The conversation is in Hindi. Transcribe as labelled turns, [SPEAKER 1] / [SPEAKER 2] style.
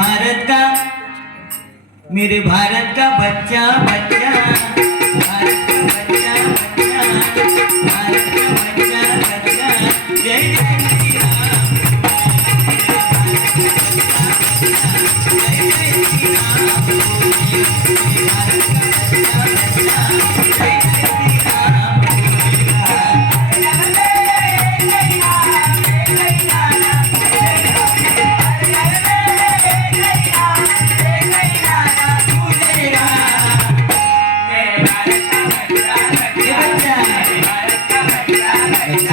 [SPEAKER 1] भारत का, मेरे भारत का बच्चा बच्चा, भारत का बच्चा बच्चा, भारत का बच्चा बच्चा। जय जय।